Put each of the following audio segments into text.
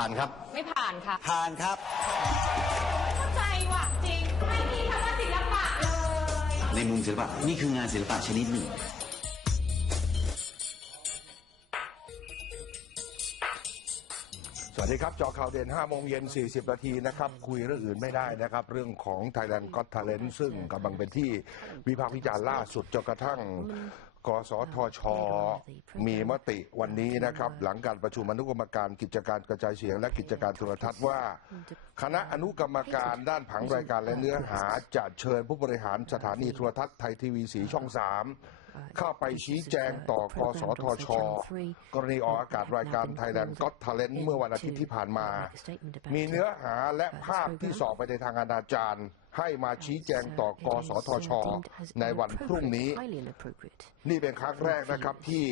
ผ่านครับ ไม่ผ่านค่ะ ผ่านครับ เข้าใจว่ะจริง ไม่มีคำว่าศิลปะเลยในมุมศิลปะนี่คืองานศิลปะชนิดหนึ่ง สวัสดีครับจอข่าวเด่น5โมงเย็น 40 นาทีนะครับ คุยเรื่องอื่นไม่ได้นะครับ เรื่องของ Thailand Got Talent ซึ่งกำลังเป็นที่วิพากษ์วิจารณ์ล่าสุดจนกระทั่ง กสทช มีมติวันนี้นะครับ หลังการประชุมอนุกรรมการกิจการกระจายเสียง และกิจการโทรทัศน์ว่า คณะอนุกรรมการด้านผังรายการและเนื้อหาจะเชิญผู้บริหารสถานีโทรทัศน์ไทยทีวีสีช่อง3เข้าไปชี้แจงต่อกสทช กรณีออกอากาศรายการ Thailand Got Talent เมื่อวันอาทิตย์ที่ผ่านมา มีเนื้อหาและภาพที่สอบไปในทางอนาจารให้มาชี้แจงต่อกสทช ในวันพรุ่งนี้ นี่เป็นครั้งแรกนะครับที่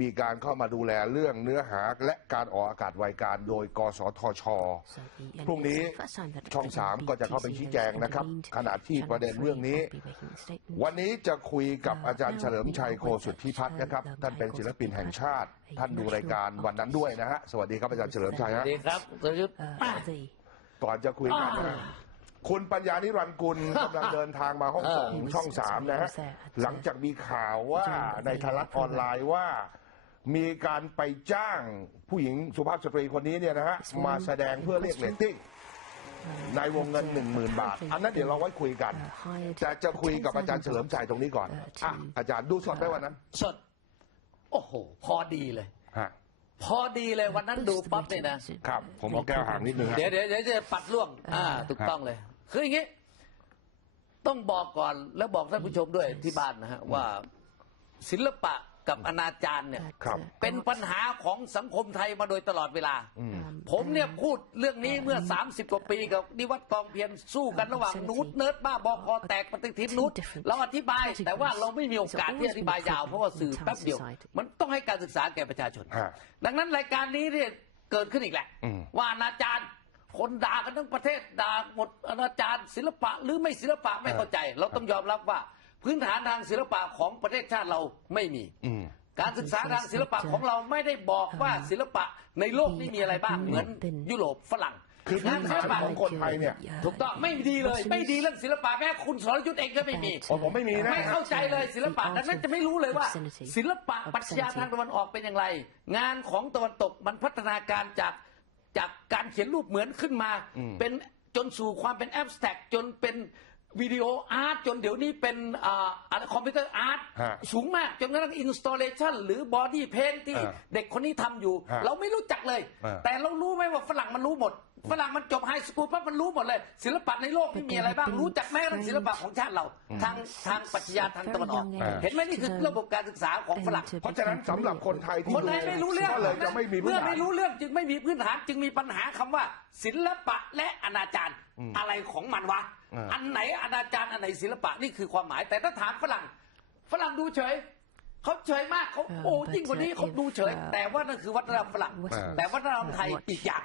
มีการเข้ามาดูแลเรื่องเนื้อหาและการออกอากาศรายการโดย กสทช พรุ่งนี้ช่อง3ก็จะเข้าไปชี้แจงนะครับ ขณะที่ประเด็นเรื่องนี้ วันนี้จะคุยกับอาจารย์เฉลิมชัยโคสุทธิพัฒน์นะครับท่านเป็นศิลปินแห่งชาติ ท่านดูรายการวันนั้นด้วยนะฮะสวัสดีครับอาจารย์เฉลิมชัยสวัฮะสดีครับสรยุทธ์ก่อนจะคุยกันนะ คุณปัญญานิรันดร์กุลกำลังเดินทางมาห้องส่งช่องสามนะฮะหลังจากมีข่าวว่าในไทยรัฐออนไลน์ว่า มีการไปจ้างผู้หญิงสุภาพสตรีคนนี้เนี่ยนะฮะมาแสดงเพื่อเรียกเรตติ้งในวงเงิน 1 0,000 บาท อันนั้นเดี๋ยวเราไว้คุยกัน แต่จะคุยกับอาจารย์เฉลิมชัยตรงนี้ก่อนอะอาจารย์ดูสดได้วันนั้น สด โอ้โห พอดีเลยฮะพอดีเลยวันนั้นดูปั๊บเนี่ยนะครับ ผมเอาแก้วห่างนิดนึงฮะเดี๋ยวเดี๋ยวเดี๋ยวจะปัดล่วงอ่าถูกต้องเลย คืออย่างงี้ ต้องบอกก่อนแล้วบอกท่านผู้ชมด้วยที่บ้านนะฮะว่า ศิลปะกับอนาจารเนี่ยครับ เป็นปัญหาของสังคมไทยมาโดยตลอดเวลา ผมเนี่ยพูดเรื่องนี้เมื่อ 30 กว่าปีกับนิวัตกองเพียรสู้กันระหว่างนูดเนิร์ดบ้าบอคอแตกปฏิทินนูดเราอธิบาย แต่ว่าเราไม่มีโอกาสที่อธิบายยาวเพราะว่าสื่อแป๊บเดียว มันต้องให้การศึกษาแก่ประชาชนฮะดังนั้นรายการนี้เนี่ยเกิดขึ้นอีกแหละอืมว่าอนาจาร คนด่ากันทั้งประเทศด่าหมดอนาจารศิลปะ หรือไม่ศิลปะไม่เข้าใจ เราต้องยอมรับว่า พื้นฐานทางศิลปะของประเทศชาติเราไม่มี อืม การศึกษาทางศิลปะของเราไม่ได้บอกว่าศิลปะในโลกนี้มีอะไรบ้างเหมือนยุโรปฝรั่งคือพื้งานนศิฐาลนปะของคนไทยเนี่ย ถูกต้องไม่ดีเลย ไม่ดีเรื่องศิลปะแม้คุณสรยุทธ์เองก็ไม่มีอ๋อผมไม่มีนะ ไม่เข้าใจเลยศิลปะดังนั้นจะไม่รู้เลยว่า ศิลปะปรัชญาทางตะวันออกเป็นอย่างไร งานของตะวันตกมันพัฒนาการจาก จากการเขียนรูปเหมือนขึ้นมา เป็นจนสู่ความเป็นแอบสแต็กจนเป็น วิดีโออาร์ตจนเดี๋ยวนี้เป็นอ่าอะไรคอมพิวเตอร์อาร์ตฮะสูงมากจนกระทั่งอินสต l เลชันหรือบอดี้เพนที่อ่าเด็กคนนี้ทำอยู่ ฮะเราไม่รู้จักเลยอ่าแต่เรารู้ไหมว่าฝรั่งมันรู้หมด ฝรั่งมันจบไฮสคูลปั๊บมันรู้หมดเลย ศิลปะในโลกนี่มีอะไรบ้างรู้จักแม้กระทั่งศิลปะของชาติเรา ทางทางปรัชญาทางตะวันออกอ่า เห็นไหมนี่คือระบบการศึกษาของฝรั่ง เพราะฉะนั้นสำหรับคนไทยที่คนไทยไม่รู้เรื่องก็เลยจะไม่มีพื้นเมื่อฐาน ไม่รู้เรื่องจึงไม่มีพื้นฐานจึงมีปัญหาคำว่า ศิลปะและอนาจารอะไรของมันวะ อ่าอันไหนอนาจารอันไหนศิลปะนี่คือความหมาย แต่ถ้าถามฝรั่งฝรั่งดูเฉยเขาเฉยมากเขาโอ้ยิ่งกว่านี้เขาดูเฉย แต่ว่านั่นคือวัฒนธรรมฝรั่งแต่วัฒนธรรมไทยอีกอย่าง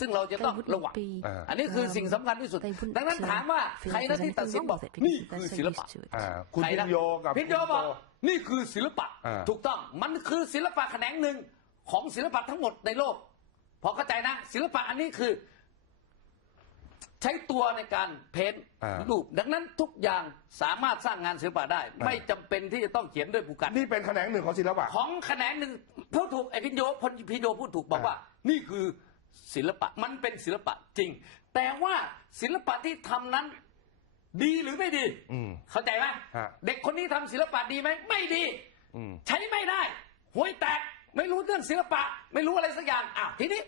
ซึ่งเราจะต้องระวังอ่าอันนี้คือสิ่งสำคัญที่สุด ดังนั้นถามว่าใครนะที่ตัดสินบอกนี่คือศิลปะอ่าคุณใรพินะญโยกับพิญโยบอกนี่คือศิลปะอ่าถูกต้องมันคือศิลปะแขนงหนึ่งของศิลปะทั้งหมดในโลกพอเข้าใจนะ ศิลปะอันนี้คือ ใช้ตัวในการเพ้นท์อ่ารูป ดังนั้นทุกอย่างสามารถสร้างงานศิลปะได้ ไม่จำเป็นที่จะต้องเขียนด้วยบุกัน นี่เป็นแขนงหนึ่งของศิลปะ ของแขนงหนึ่งพูดถูกไอ้พิญโยพลพิญโยพูดถูกบอกว่า นี่คือศิลปะมันเป็นศิลปะจริง แต่ว่าศิลปะที่ทำนั้น ดีหรือไม่ดีอืมเข้าใจไหมฮะ เด็กคนนี้ทำศิลปะดีไหมไม่ดี อืม ใช้ไม่ได้ห่วยแตกไม่รู้เรื่องศิลปะ ไม่รู้อะไรสักอย่างอ้าวทีนี้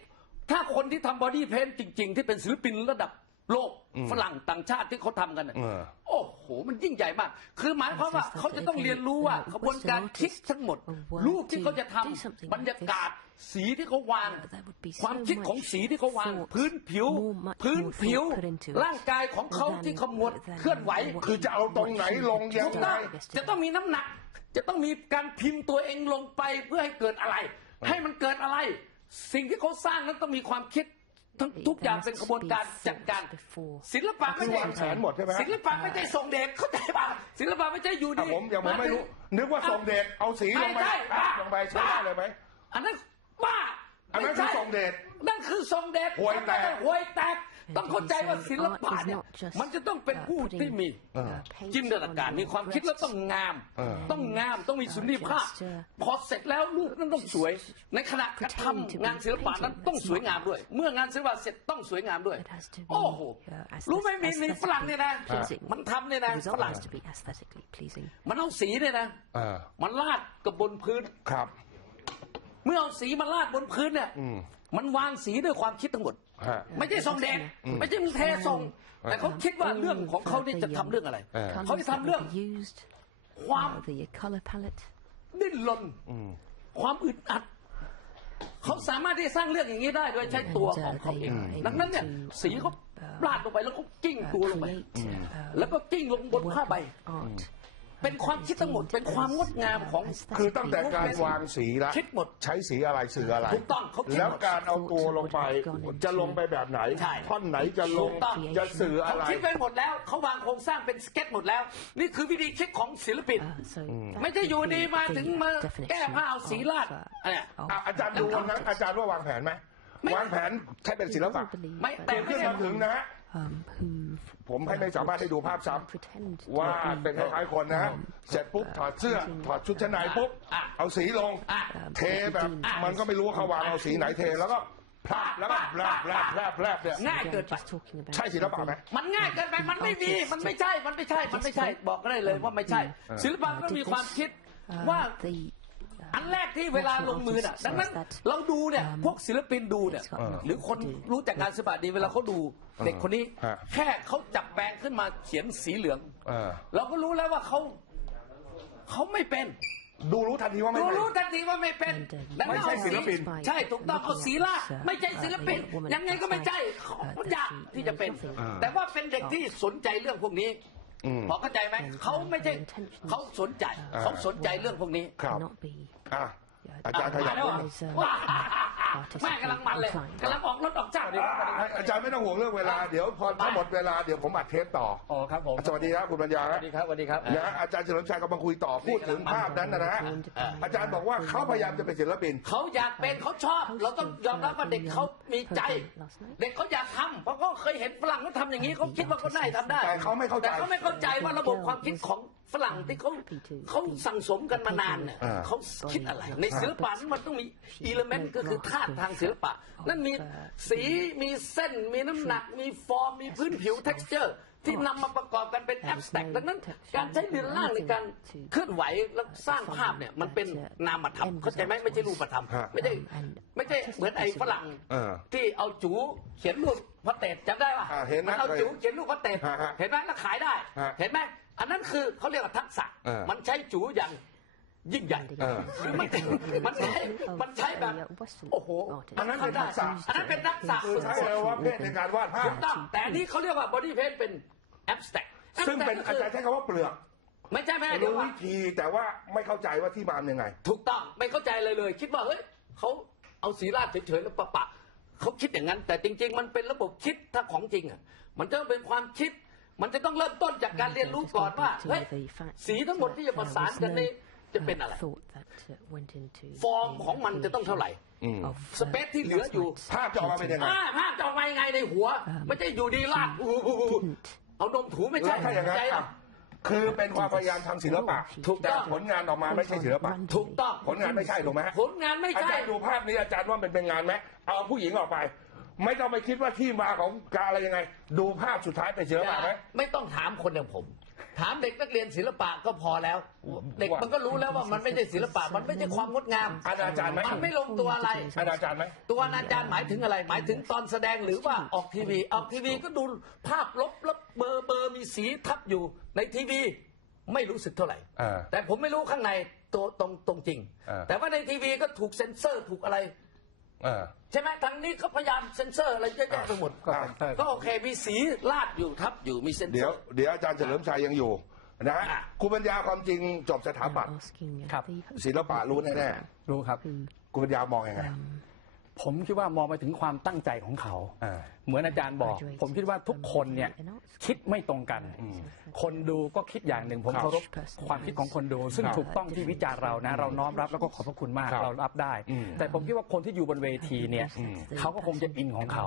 ถ้าคนที่ทำบอดี้เพนจริง ๆ ที่เป็นศิลปินระดับ โลกฝรั่งต่างชาติที่เขาทำกันน่ะเออโอ้โห มันยิ่งใหญ่มาก คือหมายความว่าเขาจะต้องเรียนรู้ว่ากระบวนการคิดทั้งหมด รูปที่เขาจะทำบรรยากาศสีที่เขาวาง ความคิดของสีที่เขาวาง พื้นผิว พื้นผิว ร่างกายของเขาที่ขมวดเคลื่อนไหว คือจะเอาตรงไหนลงยังถูกไงต้องจะต้องมีน้ำหนัก จะต้องมีการพิมพ์ตัวเองลงไปเพื่อให้เกิดอะไร ให้มันเกิดอะไร สิ่งที่เขาสร้างนั้นต้องมีความคิด ทั้งทุกอย่างเป็นกระบวนการจัดการศิลปะไม่คือใช่วางแผนหมดใช่ไหมฮะศิลปะไม่ใช่ส่งเดชเข้าใจป่ะศิลปะไม่ใช่อยู่อะดีผมยังผมไม่รู้ นึกว่าทรงเดชเอาสีลงไปใช่อะลงไปใช้ได้เลยไหมอันนั้นบ้า อันนั้นคือทรงเดชนั่นคือทรงเดชห่วยแตกห่วยแตก ต้องเข้าใจว่าศิลปะเนี่ยมันจะต้องเป็นผู้ที่มีจินตนาการมีความคิดแล้วต้องงามเออต้องงามต้องมีสุนทรีภาพพอเสร็จแล้วรูปนั้นต้องสวย ในขณะกระทำงานศิลปะนั้นต้องสวยงามด้วย เมื่องานศิลปะเสร็จต้องสวยงามด้วย โอ้โหรู้ไหมมีมีฝรั่งเนี่ยนะมันทำเนี่ยนะฝรั่ง to be aesthetically pleasing. มันเอาสีเนี่ยนะเออมันลาดกับบนพื้นครับ เมื่อเอาสีมาลาดบนพื้นเนี่ยอืมมันวางสีด้วยความคิดทั้งหมด ฮะ ไม่ใช่ทรงเดชไม่ใช่มึงเททรงแต่เขาคิดว่าเรื่องของเขานี่จะทำเรื่องอะไร เออ เขาจะทำเรื่อง Colours that they used, ความ uh, the color palette. ดิ้นรนความอึดอัด เขาสามารถที่จะสร้างเรื่องอย่างนี้ได้โดยใช้ตัวของเขาเองดังนั้นเนี่ย สีเขาลาดลงไปแล้วเขากิ้ง uh, ตัวลงไป create, uh, แล้วก็กิ้งลงบนผ้าใบ art. เป็นความคิดทั้งหมดเป็นความงดงามของ คือตั้งแต่การวางสีละคิดหมดใช้สีอะไรสื่ออะไรถูกต้องเขาคิดหมดแล้วการเอาตัวลงไป จะลงไปแบบไหน ใช่ ท่อนไหนจะลถูงกต้อง จะสื่ออะเขาไร คิดไปหมดแล้วเขาวางโครงสร้างเป็นสเก็ตหมดแล้ว นี่คือวิธีคิดของศิลปิน Uh, so that ไม่ใช่อยู่ would ดี be มาถึง the มา definition แก้ผ้าเอาสีลาด of, uh, เนี่ย of อะอาจารย์ดูวันนั้นอาจารย์ว่าวางแผนไหมไม่ วางแผนใช่เป็นศิลปะ believe ไม่ that แต่ขึ้นมาถึงนะฮะ um, who ผมให้ไม่สามารถให้ดูภาพซ้ pretend ำว่าเป็นคล้ายๆคนนะฮะเสร็จปุ๊บถอดเสื้อ ถอดชุดชั้นในปุ๊บอะเอาสีลงอะเทแบบมันก็ไม่รู้ว่าเขาวางเอาสีไหนเทแล้วก็พลาดแล้วก็แลบแลบแลบแลบเนี่ยง่ายเกินไป just talking about ใช่ศิลปะไหมมันง่ายเกินไปมันไม่มีมันไม่ใช่มันไม่ใช่มันไม่ใช่บอกก็ได้เลยว่าไม่ใช่ ศิลปะก็มีความคิด uh, ว่า the อันแรกที่เวลาลงมือน่ะดังนั้นเราดูเนี่ยพวกศิลปินดูเนี่ยหรือคนรู้จักงานศิลปะดีเวลาเขาดูเด็กคนนี้ฮะแค่เขาจับแปรงขึ้นมาเขียนสีเหลืองเออเราก็รู้แล้วว่าเขาเขาไม่เป็นดูรู้ทันทีว่าไม่รู้เป็นรู้ทันทีว่าไม่เป็นดังนั้นไม่ใช่เอาศิลปิน ใช่ถูกต้องเอาสีลาดไม่ใช่ศิลปิน ยังไงก็ไม่ใช่เขายากที่จะเป็น แต่ว่าเป็นเด็กที่สนใจเรื่องพวกนี้ อืม พอเข้าใจไหมเขาไม่ใช่เขาสนใจ อ่า เขาสนใจเรื่องพวกนี้ ครับ cannot be อะ อาจารย์ขยับอะนิดนึง is, uh, ว้า artistically แม่กำลังมันเลย inclined. กำลังออกรถออกเจ้าเดียวอะอาจารย์ไม่ต้องห่วงเรื่องเวลาเดี๋ยวพอถ้าหมดเวลาเดี๋ยวผมอัดเทปต่อ อ๋อครับผมสวัสดีครับคุณปัญญาสวัสดีครับสวัสดีครับนะฮะอาจารย์เฉลิมชัยกำลังคุยต่อพูดถึงภาพนั้นนะนะฮะอาจารย์บอกว่าเขาพยายามจะเป็นศิลปิน เขาอยากเป็นเขาชอบ เราต้องยอมรับว่าเด็กเขามีใจ เด็กเขาอยากทำเพราะเขาเคยเห็นฝรั่งเขาทำอย่างนี้เขาคิดว่าเขาได้ทำได้แต่เขาไม่เข้าใจแต่เขาไม่เข้าใจว่าระบบความคิดของ ฝรั่งที่เขาเขาสั่งสมกันมานานเนี่ยอ่าเขาคิดอะไร ในศิลปะนั้นมันต้องมีอิเลเมนต์ก็คือธาตุทางศิลปะ นั่นมีสีมีเส้นมีน้ำหนัก มีฟอร์ม มีพื้นผิว texture ที่นำมาประกอบกันเป็นแอบสแต็กดังนั้น การใช้เรือนร่างในการเคลื่อนไหวแล้วสร้างภาพเนี่ยมันเป็นนามธรรมเข้าใจไหมไม่ใช่รูปธรรมฮะไม่ใช่ไม่ใช่เหมือนไอ้ฝรั่งเออที่เอาจูเขียนรูปพระเตจจำได้ป่ะอ่าเห็นนะมันเอาจูเขียนรูปพระเตจฮะฮะเห็นไหมแล้วขายได้ฮะเห็นไหม อันนั้นคือเขาเรียกว่าทักษะ เออมันใช้จูอย่างยิ่งใหญ่เออ คือมันมันใช้มันใช้แบบโอ้โหอันนั้นเป็นทักษะ อันนั้นเป็นทักษะ คือใช้อวัยวะเพศในการวาดภาพ ถูกต้องแต่อันนี้เขาเรียกว่าบอดี้เพนเป็นแอบสแต็กซึ่งเป็นอาจารย์ใช้คำว่าเปลือกไม่ใช่ไม่ใช่เดี๋ยรู้วว่าวิธีแต่ว่าไม่เข้าใจว่าที่มาเป็นยังไง ถูกต้องไม่เข้าใจเลยเลย คิดว่าเฮ้ยเขาเอาสีราดเฉยๆแล้วปะปะเขาคิดอย่างนั้น แต่จริง ๆ มันเป็นระบบคิดถ้าของจริงอะมันจะต้องเป็นความคิด มันจะต้องเริ่มต้นจากการเรียนรู้ก่อนว่าเฮ้ยสีทั้งหมดที่จะประสานกันนี่จะเป็นอะไร thought that uh, went into ฟอร์มของมันจะต้องเท่าไหร่ of สเปซที่เหลืออยู่ภาพจะออกมาเป็นยังไงอ่าภาพจะออกมายังไงในหัว ไม่ใช่อยู่ดีลาดอู้หูหู didn't เอานมถูไม่แล้ใช่วถ้าอย่างนั้นใจหรอะอกคือเป็นความพยายามทางศิลปะถูกต้องแต่ผลงานออกมาไม่ใช่ศิลปะถูกต้องผลงานไม่ใช่ถูกไหมฮะผลงานไม่อาใช่จารย์ดูภาพนี้อาจารย์ว่ามันเป็นงานไหมเอาผู้หญิงออกไป ไม่ต้องไปคิดว่าที่มาของการอะไรยังไง ดูภาพสุดท้ายเป็นศิลปะไหม ไม่ต้องถามคนอย่างผม ถามเด็กนักเรียนศิลปะก็พอแล้ว เด็กมันก็รู้แล้วว่ามันไม่ใช่ศิลปะ มันไม่ใช่ความงดงามอนาจารไหม มันไม่ลงตัวอะไรอนาจารไหม ตัวอนาจารหมายถึงอะไร หมายถึงตอนแสดงหรือว่าออกทีวี ออกทีวีก็ดูภาพลบแล้วเบอร์เบอร์มีสีทับอยู่ในทีวี ไม่รู้สึกเท่าไหร่ อ่าแต่ผมไม่รู้ข้างในตัวตรงตรงจริง อ่า แต่ว่าในทีวีก็ถูกเซ็นเซอร์ถูกอะไรเออใช่ไหมทางนี้เขาพยายามเซ็นเซอร์อะไรเยอะแยะไปหมดอ่าก็โอเคมีสีลาดอยู่ทับอยู่มีเซ็นเซเดี๋อยวร์เดี๋ยวอาจารย์เฉลิมชัยยังอยู่นะฮะอะคุณปัญญาความจริงจบสถาปัตย์ asking uh, ครับ the ศิลปะรู้แน่รู้ครับ who ๆคุณปัญญามองยังไง um, ผมคิดว่ามองไปถึงความตั้งใจของเขา อ่าเหมือนอาจารย์บอก ผมคิดว่าทุกคนเนี่ยคิดไม่ตรงกัน คนดูก็คิดอย่างหนึ่ง ผมครับเคารพความคิดของคนดู ซึ่งครับถูกต้องที่วิจารณ์เรานะเราน้อมรับแล้วก็ขอบพระคุณมากครับเรารับได้อืมแต่ผมคิดว่าคนที่อยู่บนเวทีเนี่ยเขาก็คงจะอินของเขา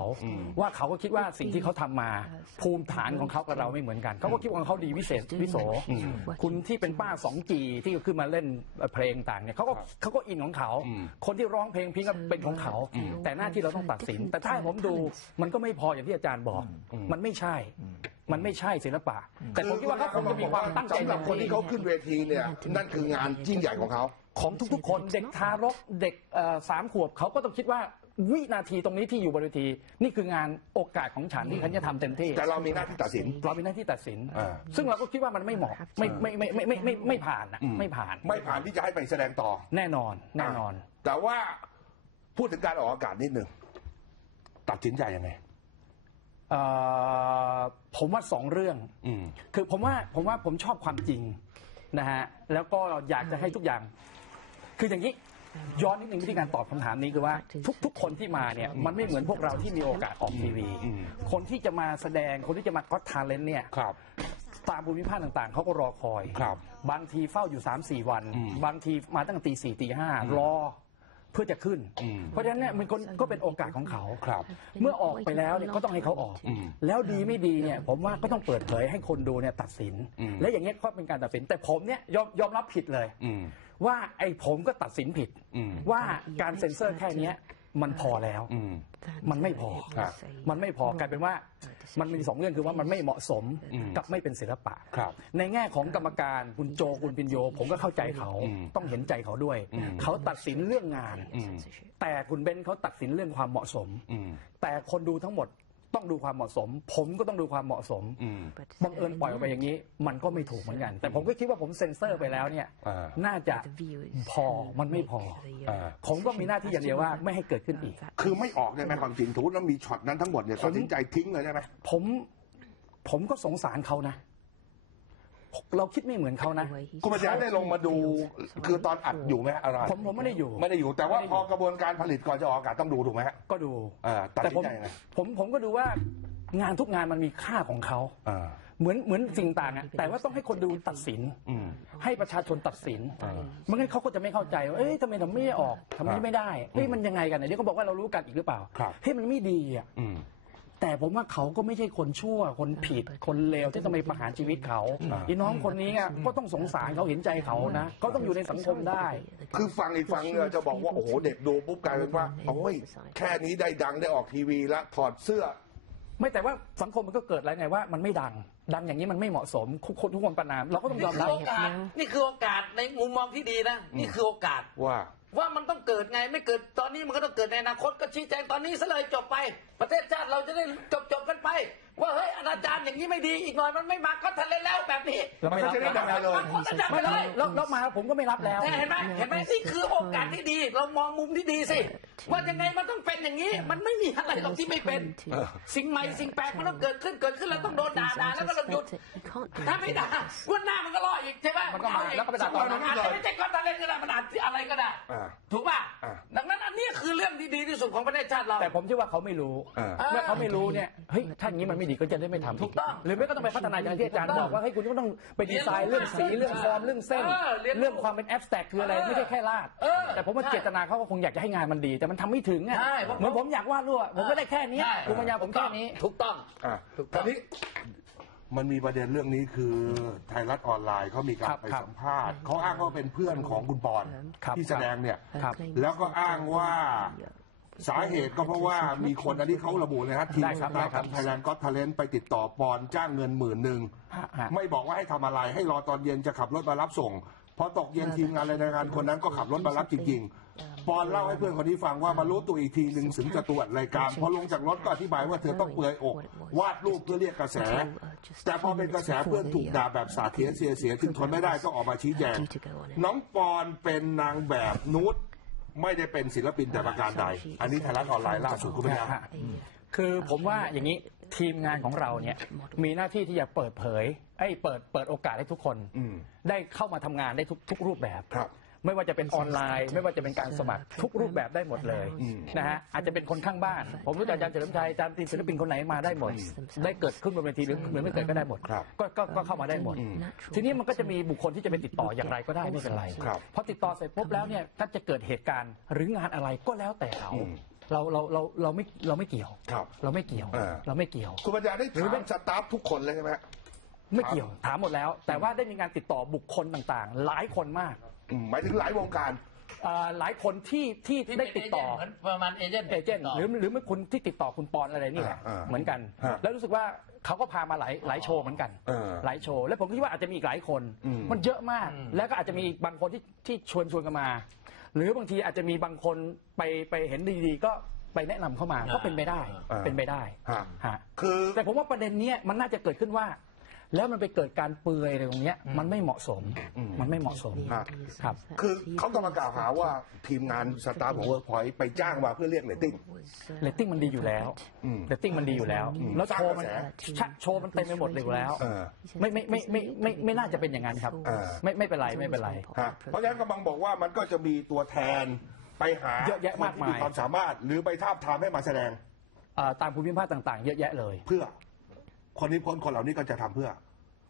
ว่าเขาก็คิดว่าสิ่งที่เขาทำมา ภูมิฐานของเขากับเราไม่เหมือนกันเขาก็คิดว่าเขาดีวิเศษวิโสคุณที่เป็นป้า 2G ที่ขึ้นมาเล่นเพลงต่างเนี่ยเขาก็เขาก็อินของเขา คนที่ร้องเพลงพิงก็เป็นของเขา แต่หน้าที่เราต้องตัดสิน แต่ถ้าให้ผมดูมันก็ไม่พออย่างที่อาจารย์บอก มันไม่ใช่ มันไม่ใช่ศิลปะ แต่ผมคิดว่าเขาคงจะมีความตั้งใจสำหรับคนที่เขาขึ้นเวทีเนี่ยนั่นคืองานยิ่งใหญ่ของเขาของทุกๆ คนเด็กทารกเด็กเอ่อสามขวบเขาก็ต้องคิดว่าวินาทีตรงนี้ที่อยู่บนเวที นี่คืองานโอกาสของฉันที่ฉันจะทำเต็มที่ แต่เรามีหน้าที่ตัดสิน เรามีหน้าที่ตัดสินอ่าซึ่งเราก็คิดว่ามันไม่เหมาะไม่ไม่ไม่ไม่ไม่ไม่ไม่ผ่านนะไม่ผ่าน ไม่ผ่านที่จะให้ไปแสดงต่อ แน่นอนแน่นอน แต่ว่าพูดถึงการออกอากาศนิดหนึ่งตัดสินใจยังไงเอ่อ ผมว่าสองเรื่องอืมคือผมว่าผมว่าผมชอบความจริงนะฮะแล้วก็อยากจะให้ทุกอย่าง คืออย่างนี้ย้อนนิดนึงวิธีการตอบคำถามนี้คือว่า ทุก ๆ คนที่มาเนี่ยมันไม่เหมือนพวกเราที่มีโอกาสออกทีวีอืมคนที่จะมาแสดงคนที่จะมาก็ทาเลนเนี่ยครับตามภูมิภาคต่างๆ เขาก็รอคอยครับ บางทีเฝ้าอยู่ 3 4 วันอืมบางทีมาตั้งตีสี่ตีห้ารอ เพื่อจะขึ้นอืมเพราะฉะนั้นเนี่ยมันก็ก็เป็นโอกาสของเขา ครับ เมื่อออกไปแล้วเนี่ยก็ต้องให้เขาออก อืมแล้วดีไม่ดีเนี่ยผมว่าก็ต้องเปิดเผยให้คนดูเนี่ยตัดสิน อืม และอย่างเงี้ยก็เป็นการตัดสิน แต่ผมเนี่ยยอมยอมรับผิดเลย อืม ว่าไอ้ผมก็ตัดสินผิด อืม ว่าการเซ็นเซอร์แค่เนี้ย มันพอแล้ว อืม มันไม่พอ ครับ มันไม่พอกลายเป็นว่ามันมีสองเรื่องคือว่ามันไม่เหมาะสมอืม กับไม่เป็นศิลปะ ครับ ในแง่ของกรรมการคุณโจคุณปินโย ผมก็เข้าใจเขาอืมต้องเห็นใจเขาด้วย อืม เขาตัดสินเรื่องงาน อืม แต่คุณเบนซ์เขาตัดสินเรื่องความเหมาะสม อืม แต่คนดูทั้งหมด ต้องดูความเหมาะสม ผมก็ต้องดูความเหมาะสมอืม บังเอิญปล่อยออกไปอย่างนี้ มันก็ไม่ถูกเหมือนกัน แต่ผมก็คิดว่าผมเซ็นเซอร์ไปแล้วเนี่ยอ่า น่าจะ พอมันไม่พอ อ่า ผมก็มีหน้าที่อย่างเดียวว่าไม่ให้เกิดขึ้นอีก คือไม่ออกได้ไหมความจริงถือว่ามีช็อตนั้นทั้งหมดเนี่ยตัดสินใจทิ้งเลยใช่ไหม ผมผมก็สงสารเขานะ เราคิดไม่เหมือนเขานะ คุณปัญญาได้ลงมาดูคือตอนอัดอยู่ไหมอะไรผมผมไม่ได้อยู่ ไม่ได้อยู่แต่ว่าพอกระบวนการผลิตก่อนจะออกอากาศต้องดูถูกไหมฮะก็ดูอ่าตัดแต่สิผนมใจยังไงผมผมก็ดูว่างานทุกงานมันมีค่าของเขาอ่าเหมือนเหมือนสิ่งต่างอะแต่ว่าต้องให้คนดูตัดสินอืมให้ประชาชนตัดสินอ่าไม่งั้นเขาก็จะไม่เข้าใจว่าเอ้ยทำไมทำไม่ได้ออกทำไมอ่าไม่ได้เฮ้ยมันยังไงกันเนี่ยเดี๋ยวเขาบอกว่าเรารู้กันอีกหรือเปล่าครับเฮ้ยมันไม่ดีอะอืม แต่ผมว่าเขาก็ไม่ใช่คนชั่วคนผิดคนเลวที่ต้องไปประหารชีวิตเขาอ่าอีน้องคนนี้อะก็ต้องสงสารเขาเห็นใจเขานะเขาต้องอยู่ในสังคมได้ คือฟังอีกฟังเนี่ยจะบอกว่าโอ้โหเด็กดูปุ๊บกลายเป็นว่าโอ้ยแค่นี้ได้ดังได้ออกทีวีแล้วถอดเสื้อ ไม่แต่ว่าสังคมมันก็เกิดอะไรไงว่ามันไม่ดัง ดังอย่างนี้มันไม่เหมาะสมทุกคนทุกคนประนาม เราก็ต้องยนี่อมคืรัอบโอกาสนี่คือโอกาสในมุมมองที่ดีนะ นี่คือโอกาสว่า ว่ามันต้องเกิดไงไม่เกิดตอนนี้มันก็ต้องเกิดในอนาคตก็ชี้แจงตอนนี้ซะเลยจบไป ประเทศชาติเราจะได้จบจบๆกันไป ว่าเฮ้ยอนาจารอย่างนี้ไม่ดีอีกหน่อยมันไม่มาก็ทะเลแล้วแบบนี้เราไม่รับมันก็จะได้ดังเลยมันก็จะดังไม่เลแล้วยแล้วแล้วมาผมก็ไม่รับแล้วเห็นไหมเห็นไหมนี่คือโอกาสที่ดี เรามองมุมที่ดีสิว่ายังไงมันต้องเป็นอย่างนี้ มันไม่มีอะไรหรอกที่ไม่เป็น สิ่งใหม่สิ่งแปลกมันต้องเกิดขึ้นเกิดขึ้นแล้วต้องโดนด่าด่าแล้วก็ต้องหยุด ถ้าไม่ด่าวันหน้ามันก็รออีกใช่ไหมมันก็มาเออีแล้วก็ไปด่าต่อมันอาจจะไม่ใช่ก้อนตาเล่นก็ได้มันอาจจะอะไรก็ได้ อ่าถูกป่ะ อ่า ดังนั้นอันนี้คือเรื่องที่ดีที่สุดของประเทศชาติเรา แต่ผมเชื่อว่าเขาไม่รู้อ่า เมื่อเขาไม่รู้เนี่ยเฮ้ยถ้าอย่างนี้มันไม่ดีก็จะได้ไม่ทำถูกต้องหรือไม่ก็ต้องไปพัฒนาอย่างที่อาจารย์ถูกต้องบอกว่าเฮ้ยคุณก็ต้องไปดีไซน์เรื่องสีเรื่องฟอร์มเรื่องเส้น เออเรียนรู้เรื่องความเป็นแอบสแต็กคืออะไรเออไม่ใช่แค่ลาดเออแต่ผมว่าใช่เจตนาเขาก็คงอยากจะให้งานมันดี แต่มันทำไม่ถึงอะใช่เพราะ เหมือนผมอยากวาดรูปอะผมก็ได้แค่นี้ใช่คุณปัญญาผมแค่นี้ ถูกต้อง อะถูกตต้ออนงนี้มันมีประเด็นเรื่องนี้คือไทยรัฐออนไลน์เขามีกาครัรบไปครับสัมภาษณ์เขาอ้างว่าเป็นเพื่อนของคุณปอนครับที่แสดงเนี่ย ครับ แล้วก็อ้างว่า สาเหตุก็เพราะว่ามีคนอันนี้เขาระบุเลยครับทีมได้ครับได้ครับไทยแลนด์ก็ทเลนไปติดต่อปอนจ้างเงินหมื่นหนึ่ง ฮะฮะ ไม่บอกว่าให้ทำอะไรให้รอตอนเย็นจะขับรถมารับส่ง พอตกเย็นทีมงานรายงานคนนั้นก็ขับรถมารับจริงๆ ปอนเล่าให้เพื่อนคนนี้ฟังว่ามารู้ตัวอีกทีหนึ่งถึงจะตรวจรายการพอลงจากรถก็อธิบายว่าเธอต้องเปลือยอก วาดรูปเพื่อเรียกกระแส แต่พอเป็นกระแสเพื่อนถูกด่าแบบสาดเทียเสียเสียจึงทนไม่ได้ต้องออกมาชี้แจงน้องปอนเป็นนางแบบนูด ไม่ได้เป็นศิลปินแต่ประการใด อันนี้ไทยรัฐออนไลน์ล่าสุดคุณผู้ชมฮะคือผมว่าอย่างนี้ทีมงานของเราเนี่ยมีหน้าที่ที่จะเปิดเผยไอ้ยเปิดเปิดโอกาสให้ทุกคนอืมได้เข้ามาทำงานได้ทุกทุกรูปแบบครับ ไม่ว่าจะเป็นออนไลน์ ไม่ว่าจะเป็นการสมัครทุกรูปแบบได้หมดเลยนะฮะอาจจะเป็นคนข้างบ้าน ผมรู้จักอาจารย์เฉลิมชัยอาจารย์ศิลปินคนไหนมาได้หมด ได้เกิดขึ้นบนเวทีหรือหรือไม่เกิดก็ได้หมดครับก็ก็ก็เข้ามาได้หมด ทีนี้มันก็จะมีบุคคลที่จะไปติดต่ออย่างไรก็ได้ไม่เป็นไรครับพอติดต่อเสร็จปุ๊บแล้วเนี่ยถ้าจะเกิดเหตุการณ์หรืองานอะไรก็แล้วแต่เขาอืมเราเราเราเราไม่เราไม่เกี่ยวครับเราไม่เกี่ยวเออเราไม่เกี่ยว คุณปัญญาได้ถามสตาฟทุกคนเลยใช่ไหมฮะไม่เกี่ยวถามหมดแล้ว แต่ว่าได้มีการติดต่อบุคคลต่างๆ หลายคนมาก อืมหมายถึงหลายวงการเอ่อหลายคนที่ที่ที่ได้ติดต่อเหมือนประมาณเอเจนต์เอเจนต์หรือหรือไม่คุณที่ติดต่อคุณปอนอะไรนี่แหละอ่าอ่าเหมือนกัน ฮะแล้วรู้สึกว่าเขาก็พามาหลายหลายโชว์เหมือนกัน เออหลายโชว์แล้วผมคิดว่าอาจจะมีอีกหลายคน อืม มันเยอะมาก แล้วก็อาจจะมีบางคนที่ที่ชวนชวนกันมา หรือบางทีอาจจะมีบางคนไปไปเห็นดีๆ ก็ไปแนะนำเข้ามาก็เป็นไปได้ อ่า เป็นไปได้ฮะฮะคือ แต่ผมว่าประเด็นเนี้ยมันน่าจะเกิดขึ้นว่า แล้วมันไปเกิดการเปลือยอะไรตรงเนี้ยมันไม่เหมาะสมมันไม่เหมาะสมฮะ ครับ คือเขากำลังกล่าวหาว่าทีมงานสตาฟของเวิร์กพอยต์ไปจ้างมาเพื่อเรียกเรตติ้ง เรตติ้งมันดีอยู่แล้ว อืม เรตติ้งมันดีอยู่แล้วแล้วโชว์มันสร้างกระแส ชะโชว์มันเต็มไปหมดเลยอยู่แล้ว เออ ไม่ไม่ไม่ไม่ไม่ไม่ไม่น่าจะเป็นอย่างนั้นครับเออไม่ไม่เป็นไรไม่เป็นไร ฮะเพราะฉะนั้นกำลังบอกว่ามันก็จะมีตัวแทนไปหาเยอะแยะมากมาย คนที่ความสามารถหรือไปทาบทามให้มาแสดงเอ่อตามภูมิภาคต่างๆ เยอะแยะเลย เพื่อ คนนี้คนคนเหล่านี้ก็จะทำเพื่อ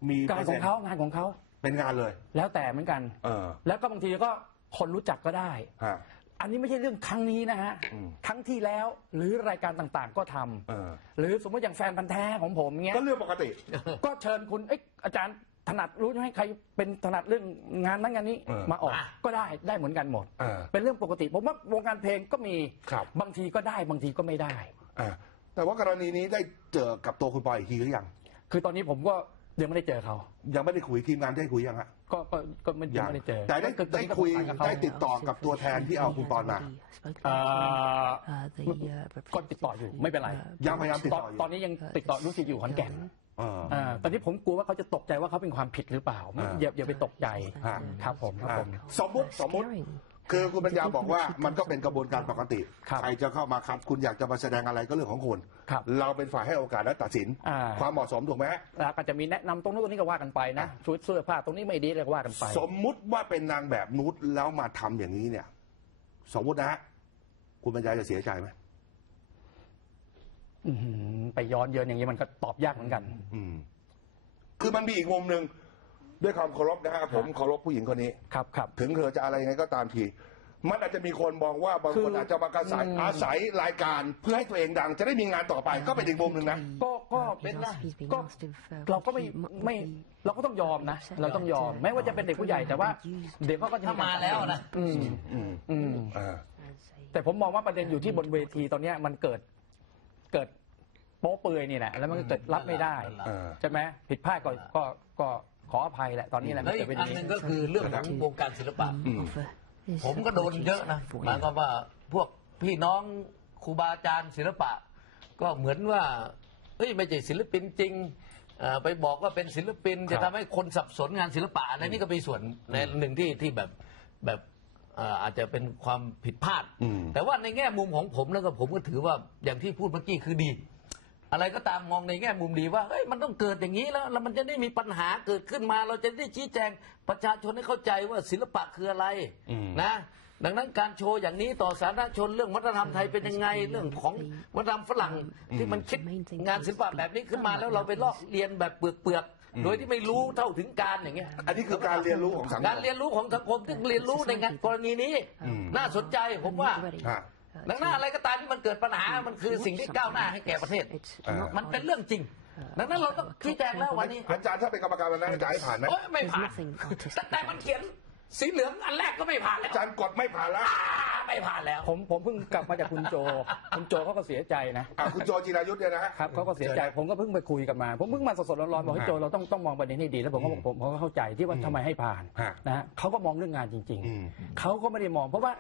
มีการของเขางานของเขา เป็นงานเลย แล้วแต่เหมือนกัน เออแล้วก็บางทีก็คนรู้จักก็ได้ ฮะ อันนี้ไม่ใช่เรื่องครั้งนี้นะฮะ อืม ครั้งที่แล้วหรือรายการต่างๆ ก็ทำเออ หรือสมมติอย่างแฟนพันธ์แท้ของผมเงี้ย ก็เรื่องปกติ ก็เชิญคุณเอ๊ะอาจารย์ถนัดรู้ไหมใครเป็นถนัดเรื่องงานนั้นงานนี้เออมาออกก็ได้ได้เหมือนกันหมด เออเป็นเรื่องปกติผมว่าวงการเพลงก็มีครับ บางทีก็ได้บางทีก็ไม่ได้ อ่า แต่ว่ากรณีนี้ได้เจอกับตัวคุณปอยอีกทีหรือยังคือตอนนี้ผมก็ยังไม่ได้เจอเขา ยังไม่ได้คุยทีมงานได้คุยยังฮะก็ก็ก็ไม่ยังไม่ได้เจอแต่ได้ก็ได้คุยก็ประสานกับเขา ได้ติดต่อกับตัวแทนที่เอาคุณปอนมาเอ่อก็ติดต่ออยู่ไม่เป็นไร ยังพยายามติดตอนต่ออยู่ ตอนนี้ยังติดต่อรู้สึกอยู่ขอนแก่นเออ อ่าตอนนี้ผมกลัวว่าเขาจะตกใจว่าเขาเป็นความผิดหรือเปล่าอ่า อย่าอย่าไปตกใจฮะครับผมครับอ่าผม สมมติสมมติ คือคุณปัญญาบอกว่ามันก็เป็นกระบวนการปกติ ครับใครจะเข้ามาครับ คุณอยากจะมาแสดงอะไรก็เรื่องของคุณ ครับเราเป็นฝ่ายให้โอกาสและตัดสิน อ่า ความเหมาะสมถูกไหมฮะ แล้วก็จะมีแนะนำตรงนู้นตรงนี้ก็ว่ากันไปนะชุดเสื้อผ้าตรงนี้ไม่ดีเลยก็ว่ากันไป สมมุติว่าเป็นนางแบบนูดแล้วมาทำอย่างนี้เนี่ย สมมุตินะฮะคุณปัญญาจะเสียใจไหมอื้อหือไปย้อนเยินอย่างนี้มันก็ตอบยากเหมือนกัน อืม คือมันมีอีกมุมหนึ่ง ด้วยความเคารพนะฮะผมเคารพผู้หญิงคนนี้ ครับครับ ถึงเธอจะอะไรยังไงก็ตามที มันอาจจะมีคนมองว่าบางคืคนออาจจะมากระสายอืมอาศัยรายการเพื่อให้ตัวเองดัง จะได้มีงานต่อไปก็เป็นอีกมุมหนึ่งนะ ก็ก็เป็นนะก็เราก็ไม่ไม่เราก็ต้องยอมนะ เราต้องยอมแม้ว่าจะเป็นเด็กผู้ใหญ่แต่ว่า เด็กเขาก็จะถ้ามาแล้วนะ อืมอืมอืม อ่า แต่ผมมองว่าประเด็นอยู่ที่บนเวทีตอนเนี้ยมันเกิดเกิดโป๊เปลือยนี่แหละแล้วมันก็เกิดรับไม่ได้ เออ ใช่ไหมผิดพลาดก็ก็ก็ ขออภัยแหละตอนนี้แหละแล้วอีกเป็อันหนึ่งก็คือเรื่องของวงการศิลปะผมก็โดนเยอะนะหมายความว่าพวกพี่น้องครูบาอาจารย์ศิลปะ ก็เหมือนว่าเอ้ยไม่ใช่ศิลปินจริงเอ่อไปบอกว่าเป็นศิลปินจะทำให้คนสับสนงานศิลปะอะไรนี่ก็เป็นส่วนในหนึ่งที่ที่แบบแบบเอ่ออาจจะเป็นความผิดพลาด อืม แต่ว่าในแง่มุมของผมแล้วก็ผมก็ถือว่าอย่างที่พูดเมื่อกี้คือดี อะไรก็ตามมองในแง่มุมดีว่าเฮ้ยมันต้องเกิดอย่างนี้แล้วแล้วมันจะได้มีปัญหาเกิดขึ้นมา เราจะได้ชี้แจงประชาชนให้เข้าใจว่าศิลปะคืออะไรนะดังนั้นการโชว์อย่างนี้ต่อสาธารณชนเรื่องวัฒนธรรมไทยเป็นยังไงเรื่องของวัฒนธรรมฝรั่งที่มันคิดงานศิลปะแบบนี้ขึ้นมาแล้วเราไปลอกเรียนแบบเปลือกเปลือกๆโดยที่ไม่รู้เท่าถึงการอย่างเงี้ย อันนี้คือการเรียนรู้ของสังคการมเรียนรู้ของสังคมที่เรียนรู้ในงานกรณีนี้ น่าสนใจผมว่าฮะ ดังนั้นอะไรก็ตามที่มันเกิดปัญหา มันคือสิ่งที่ก้าวหน้าให้แก่ประเทศอ่ามันเป็นเรื่องจริง ดังนั้นเราต้องชี้แจงแล้ววันนี้ อาจารย์ถ้าเป็นกรรมการวันนั้นอาจารย์ให้ผ่านไหมโอ๊ยไม่ผ่านแต่แต่มันเขียนสีเหลืองอันแรกก็ไม่ผ่านแล้วอาจารย์กดไม่ผ่านแล้วอ่า ไม่ผ่านแล้ว ผมผมเพิ่งกลับมาจากคุณโจ คุณโจเขาก็เสียใจนะ อะคุณโจจิรายุทธ์เนี่ยนะฮะ ครับเขาก็เสียใจผมก็เพิ่งไปคุยกันมา ผมเพิ่งมาสดๆร้อนๆบอกให้โจเราต้องต้องมองประเด็นให้ดี แล้วผมก็บอกผมผมก็เข้าใจที่ว่าทำไมให้ผ่านฮะนะฮะเขาก็มองเรื่องงานจริง อืม ๆเขาก็ไม่ได้มอง เพราะว่า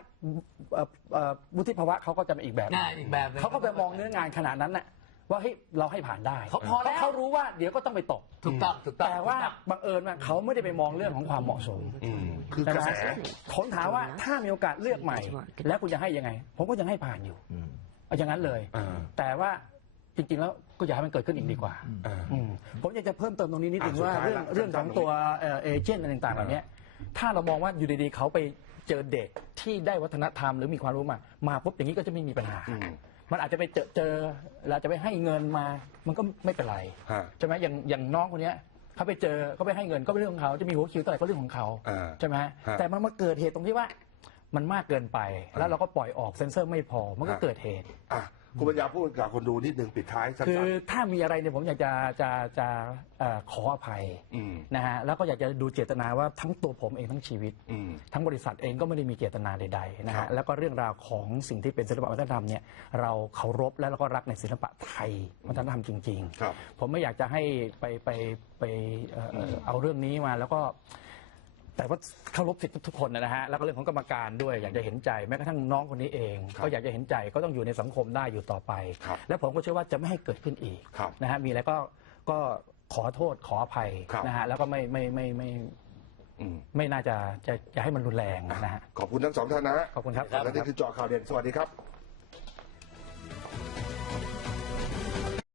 เอ่อเอ่อวุฒิภาวะเขาก็จะเป็นอีกแบบหนึ่ง่ายอีกแบบหนึ่ง เขาก็ไปมองเนื้องานขนาดนั้นน่ะ ว่าเฮ้ยเราให้ผ่านได้เขาพอแล้วเพราะเขารู้ว่าเดี๋ยวก็ต้องไปตก ถูกต้องถูกต้องแต่ว่าบังเอิญว่าเขาไม่ได้ไปมองเรื่องของความเหมาะสมอืมคือกระแสใช่ไหมผมถามว่าถ้ามีโอกาสเลือกใหม่ แล้วคุณจะให้ยังไง ผมก็ยังให้ผ่านอยู่เอาอย่างนั้นเลย อ่า แต่ว่าจริงๆแล้วก็อยากให้มันเกิดขึ้นอีกดีกว่า อ่า อืมผมอยากจะเพิ่มเติมตรงนี้นิดนึงอะว่าสุดท้ายเรื่องละเรื่องของตัวเอเจนต์อะไรต่างๆเหล่านี้ถ้าเรามองว่าอยู่ดีๆเขาไปเจอเด็กที่ได้วัฒนธรรมหรือมีความรู้มา มาปุ๊บอย่างนี้ก็จะไม่มีปัญหา อืม มันอาจจะไปเจอเจอเราจะไปให้เงินมา มันก็ไม่เป็นไรฮะ ใช่ไหมอย่างอย่างน้องคนเนี้ยเขาไปเจอเขาไปให้เงินก็เป็นเรื่องของเขาจะมีหัวคิวเท่าไหร่ก็เรื่องของเขาอ่าใช่ไหมฮะแต่มันมาเกิดเหตุตรงที่ว่า มันมากเกินไป แล้วเราก็ปล่อยออกเซ็นเซอร์ไม่พอมันก็ฮะ เกิดเหตุ อะ คุณปัญญาพูดกับคนดูนิดนึงปิดท้ายสั้นคือถ้ามีอะไรเนี่ยผมอยากจะจะจะเอ่อขออภัยๆอืม นะฮะแล้วก็อยากจะดูเจตนาว่าทั้งตัวผมเองทั้งชีวิตอืม ทั้งบริษัทเองก็ไม่ได้มีเจตนาใดๆนะครัฮะบ แล้วก็เรื่องราวของสิ่งที่เป็นศิลปะวัฒนธรรมเนี่ยเราเคารพและเราก็รักในศิลปะไทยวัฒนธรรมจริงครับๆผมไม่อยากจะให้ไปไปไปเอ่ออเอาเรื่องนี้มาแล้วก็ แต่ว่าเคารพสิทธิทุกคนนะฮะแล้วก็เรื่องของกรรมการด้วยอยากจะเห็นใจแม้กระทั่งน้องคนนี้เองครับก็อยากจะเห็นใจก็ต้องอยู่ในสังคมได้อยู่ต่อไป ครับและผมก็เชื่อว่าจะไม่ให้เกิดขึ้นอีกครับนะฮะมีอะไรก็ก็ขอโทษขออภัยครับ นะฮะแล้วก็ไม่ไม่ไม่ไม่อืมไม่น่าจะจะจะให้มันรุนแรงนะฮะขอบคุณทั้งสองท่านนะฮะขอบคุณครับ และนี่คือเจอข่าวเด่นสวัสดีครับ